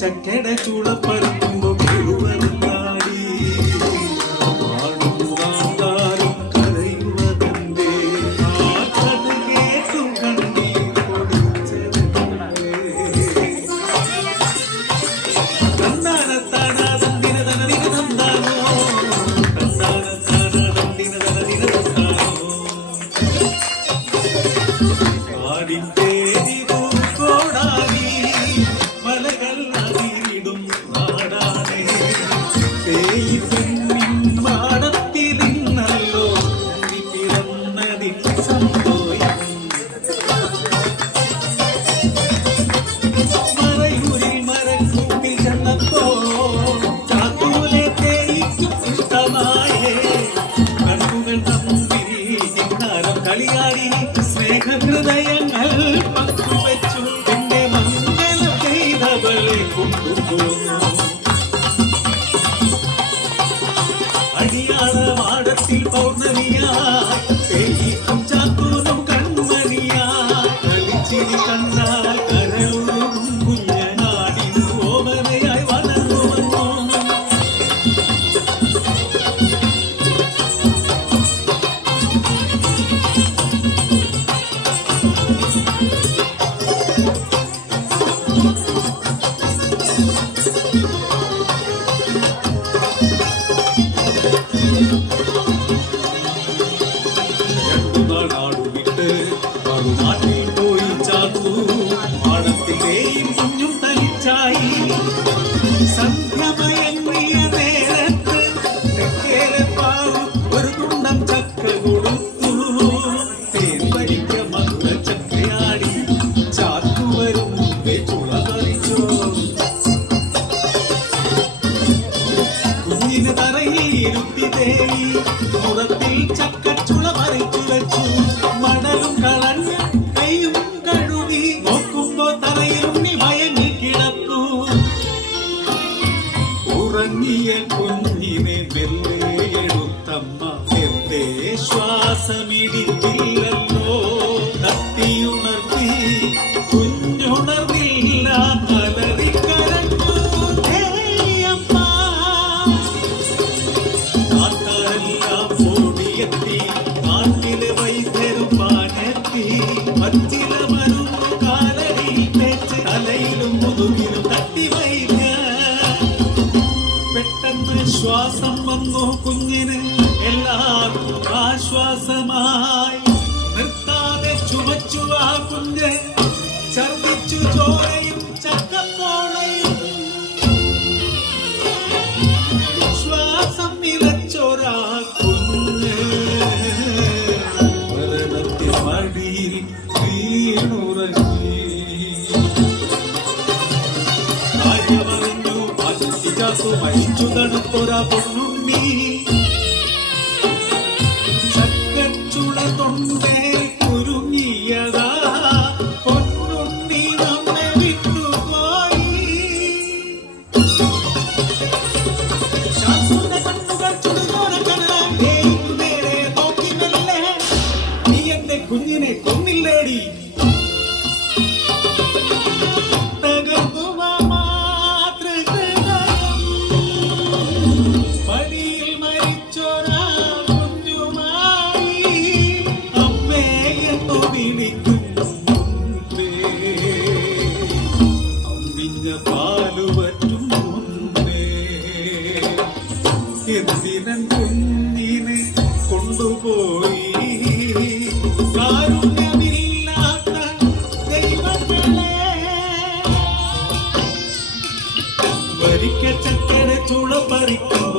ചക്കട ചൂളപ്പറിക്കുമ്പോ കേറുവരുന്നാടി പാടുവാങ്കാരും കരയുവതന്റെ ആ കഥ കേട്ടു കണ്ണീർ പൊടിച്ചതല്ലേ തന്നാനത്താനാ തന്തിന തനതിന തന്നാനോ തന്നാനത്താനാ തന്തിന തനതിന തന്നാനോ ആടിത്തേരി പൂക്കോടാലി മലകൾ അതിരിടും നാടാനേ തേയി പെണ്ണിൻ മാടത്തിലിന്നല്ലോ നീ പിറന്നതിൻ സന്തോഷം മറയൂരിൽ മരക്കൂട്ടിൽ ചെന്നപ്പോ ചാത്തൂലെ തേയിക്കും ഇഷ്ടമായേ കണ്ണുകൾ തമ്മിൽ ചിന്നാരം കളിയാടി സ്നേഹഹൃദയങ്ങൾ പങ്കുവച്ചു എന്റെ മംഗളം ചെയ്തവളെ കൊണ്ടുപോന്നു അടിയാള മാടത്തിൽ പൗർണമിയായി തേയിക്കും ചാത്തൂനും കൺമണിയായി കളിച്ചിരി കണ്ടാൽ കരളും കുഞ്ഞനാടിൻ ഓമനയായി വളർന്നു വന്നു നാടുവിട്ട് മറുനാട്ടിൽ പോയി ചാത്തു മാടത്തിലെയും കുഞ്ഞും തനിച്ചായി സന്ധ്യമയങ്ങിയ നേരത്ത് തെക്കേലപ്പാവ് ഒരു തുണ്ടം ചക്ക കൊടുത്തു തേൻവരിക്ക മധുര ചക്കയാടി ചാത്തു വരും മുമ്പേ ചുള പറിച്ചു കുഞ്ഞിന് തറയിൽ ഇരുത്തി തേയി പുറത്തിൽ ചക്കച്ചുള പറിച്ചു വെച്ചു മണലും കളഞ്ഞ് കൈയും കഴുകി നോക്കുമ്പോ തറയിലും നീ മയങ്ങി കിടന്നു ഉറങ്ങിയ കുഞ്ഞിനെ മെല്ലെ എടുത്തമ്മ എന്തേ ശ്വാസമിടിച്ചില്ലല്ലോ തട്ടിയുണർത്തി കുഞ്ഞുണർന്നില്ല അലറിക്കരഞ്ഞു തേയമ്മ നാട്ടാരെല്ലാം ഓടിയെത്തി നാട്ടിലെ വൈദ്യരും പാനെത്തി പച്ചില മരുന്നു കാലടിയിൽ തേച്ച് തലയിലും മുതുകിലും തട്ടി വൈദ്യ പെട്ടെന്ന് ശ്വാസം വന്നു കുഞ്ഞിന് എല്ലാവർക്കും ആശ്വാസമായി നിർത്താതെ ചുമച്ചു ആ കുഞ്ഞ് ഛർദിച്ചു ചോരയും ചക്കപ്പോളയും ശ്വാസം നിലച്ചൊരാ കുഞ്ഞ് മരണത്തിൽ മടിയിൽ വീണുറങ്ങി കാര്യമറിഞ്ഞു പാചു മരിച്ചു തണുത്തൊരാ പൊന്നുണ്ണി ചക്കച്ചുള തൊണ്ടേ കുരുങ്ങിയതാ പൊന്നുണ്ണി നമ്മെ വിട്ടുപോയി ശാസ്ത്രന്റെ കണ്ണുകൾ ചുടുകോര കനലേക്കു നേരെ നോക്കി മെല്ലെ നീ എന്റെ കുഞ്ഞിനെ കൊന്നില്ലേടി തകർന്നുവ മാതൃഹൃദയം പടിയിൽ മരിച്ചൊരാ കുഞ്ഞുമായി അമ്മേ എന്നു വിളിക്കും മുൻപേ അമ്മിഞ്ഞ പാലുപറ്റും മുൻപേ എന്തിനൻ കുഞ്ഞിനെ കൊണ്ടുപോയി കാരുണ്യമില്ലാത്ത ദൈവങ്ങളെ വരിക്ക ചക്കട ചുള പറിക്കും